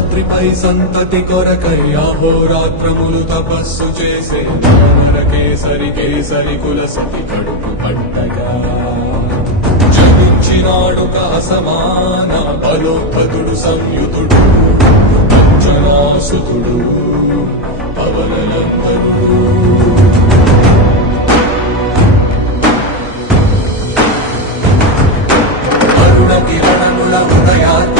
సింహాద్రిపై సంతతి కొరకై అహోరాత్రములు తపస్సు చేసే వానర కేసరి కేసరి కుల సతి కడుపు పట్టగా జనించినాడు సమాన బలోపదుడు సంయుతుడు అంజనాసుతుడు పవననందనుడు కిరణముల హృదయాత్మ